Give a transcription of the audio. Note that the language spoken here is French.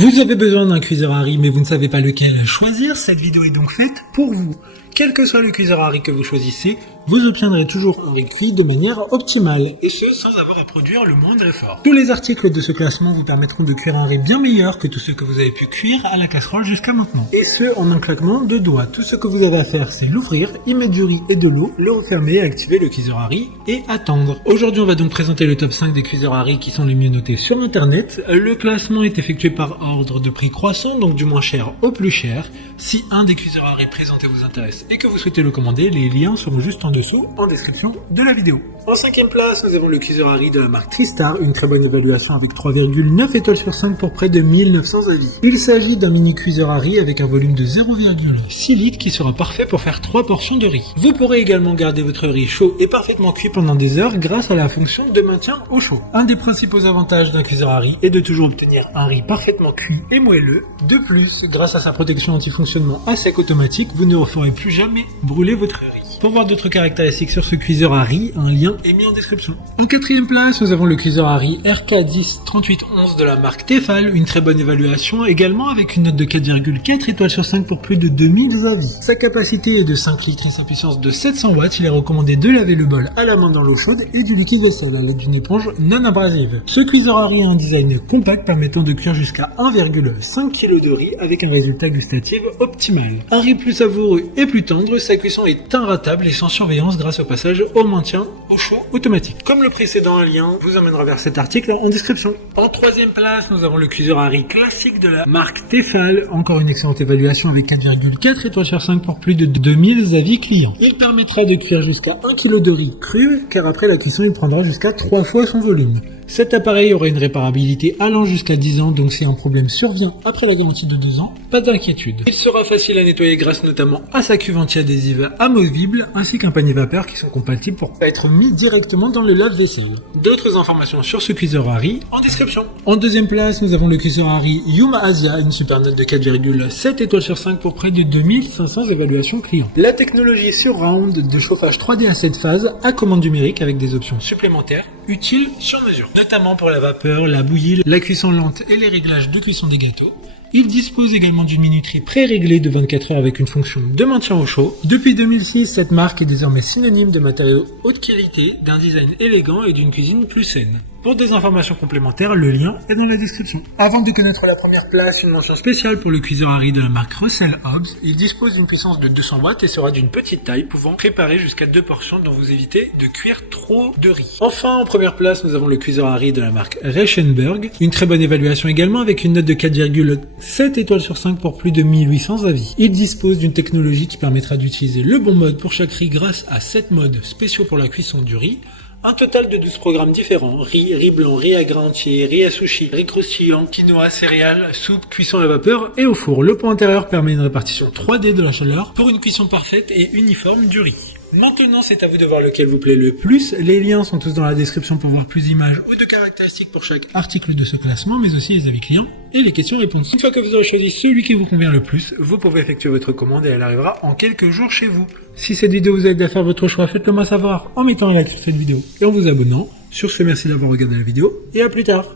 Vous avez besoin d'un cuiseur à riz mais vous ne savez pas lequel choisir, cette vidéo est donc faite pour vous. Quel que soit le cuiseur à riz que vous choisissez, vous obtiendrez toujours un riz cuit de manière optimale, et ce sans avoir à produire le moindre effort. Tous les articles de ce classement vous permettront de cuire un riz bien meilleur que tous ceux que vous avez pu cuire à la casserole jusqu'à maintenant. Et ce en un claquement de doigts. Tout ce que vous avez à faire, c'est l'ouvrir, y mettre du riz et de l'eau, le refermer, activer le cuiseur à riz et attendre. Aujourd'hui on va donc présenter le top 5 des cuiseurs à riz qui sont les mieux notés sur internet. Le classement est effectué par ordre de prix croissant, donc du moins cher au plus cher. Si un des cuiseurs à riz présentés vous intéresse et que vous souhaitez le commander, les liens seront juste en dessous en description de la vidéo. En 5e place, nous avons le cuiseur à riz de la marque Tristar, une très bonne évaluation avec 3,9 étoiles sur 5 pour près de 1900 avis. Il s'agit d'un mini cuiseur à riz avec un volume de 0,6 litres qui sera parfait pour faire 3 portions de riz. Vous pourrez également garder votre riz chaud et parfaitement cuit pendant des heures grâce à la fonction de maintien au chaud. Un des principaux avantages d'un cuiseur à riz est de toujours obtenir un riz parfaitement cuit et moelleux. De plus, grâce à sa protection anti-fonctionnement à sec automatique, vous ne ferez plus jamais brûler votre riz. Pour voir d'autres caractéristiques sur ce cuiseur à riz, un lien est mis en description. En 4e place, nous avons le cuiseur à riz RK103811 de la marque Tefal, une très bonne évaluation, également avec une note de 4,4 étoiles sur 5 pour plus de 2000 avis. Sa capacité est de 5 litres et sa puissance de 700 watts, il est recommandé de laver le bol à la main dans l'eau chaude et du liquide vaisselle à l'aide d'une éponge non abrasive. Ce cuiseur à riz a un design compact permettant de cuire jusqu'à 1,5 kg de riz avec un résultat gustatif optimal. Un riz plus savoureux et plus tendre, sa cuisson est inratable et sans surveillance grâce au passage au maintien au chaud automatique. Comme le précédent, un lien vous amènera vers cet article en description. En 3e place, nous avons le cuiseur à riz classique de la marque Tefal, encore une excellente évaluation avec 4,4 étoiles sur 5 pour plus de 2000 avis clients. Il permettra de cuire jusqu'à 1 kg de riz cru, car après la cuisson il prendra jusqu'à 3 fois son volume. Cet appareil aura une réparabilité allant jusqu'à 10 ans, donc si un problème survient après la garantie de 2 ans, pas d'inquiétude. Il sera facile à nettoyer grâce notamment à sa cuve anti-adhésive amovible, ainsi qu'un panier vapeur qui sont compatibles pour être mis directement dans le lave-vaisselle. D'autres informations sur ce cuiseur à riz en description. En 2e place, nous avons le cuiseur à riz Yuma Asia, une super note de 4,7 étoiles sur 5 pour près de 2500 évaluations clients. La technologie Surround de chauffage 3D à 7 phases à commande numérique avec des options supplémentaires utiles sur mesure, notamment pour la vapeur, la bouillie, la cuisson lente et les réglages de cuisson des gâteaux. Il dispose également d'une minuterie pré-réglée de 24 heures avec une fonction de maintien au chaud. Depuis 2006, cette marque est désormais synonyme de matériaux haute qualité, d'un design élégant et d'une cuisine plus saine. Pour des informations complémentaires, le lien est dans la description. Avant de connaître la première place, une mention spéciale pour le cuiseur à riz de la marque Russell Hobbs. Il dispose d'une puissance de 200 watts et sera d'une petite taille, pouvant préparer jusqu'à 2 portions dont vous évitez de cuire trop de riz. Enfin, en première place, nous avons le cuiseur à riz de la marque Reichenberg. Une très bonne évaluation également avec une note de 4,7 étoiles sur 5 pour plus de 1800 avis. Il dispose d'une technologie qui permettra d'utiliser le bon mode pour chaque riz grâce à 7 modes spéciaux pour la cuisson du riz. Un total de 12 programmes différents, riz blanc, riz à grains entiers, riz à sushi, riz croustillant, quinoa, céréales, soupe, cuisson à la vapeur et au four. Le pot intérieur permet une répartition 3D de la chaleur pour une cuisson parfaite et uniforme du riz. Maintenant, c'est à vous de voir lequel vous plaît le plus. Les liens sont tous dans la description pour voir plus d'images ou de caractéristiques pour chaque article de ce classement, mais aussi les avis clients et les questions-réponses. Une fois que vous aurez choisi celui qui vous convient le plus, vous pouvez effectuer votre commande et elle arrivera en quelques jours chez vous. Si cette vidéo vous aide à faire votre choix, faites-le moi savoir en mettant un like sur cette vidéo et en vous abonnant. Sur ce, merci d'avoir regardé la vidéo et à plus tard.